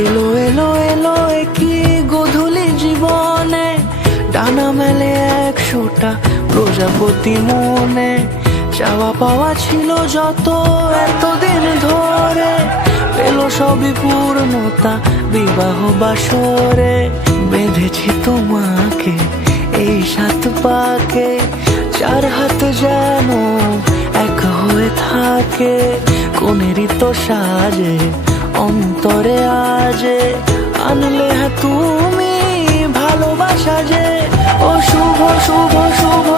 এলো এলো এলো কি গধূলি জীবনে, ডানা মেলে 100টা প্রজাপতি মনে। চাওয়া পাওয়া ছিল যত এতদিন ধরে, পেলো সবই পূর্ণতা বিবাহ বাসরে। বেঁধেছি তোমাকে এই 7 পাকে, 4 হাত যেন এক হয়ে থাকে। কোনেরই তো সাজে অন্তরে আজে, আনলে তুমি ভালোবাসা যে। ও শুভ শুভ শুভ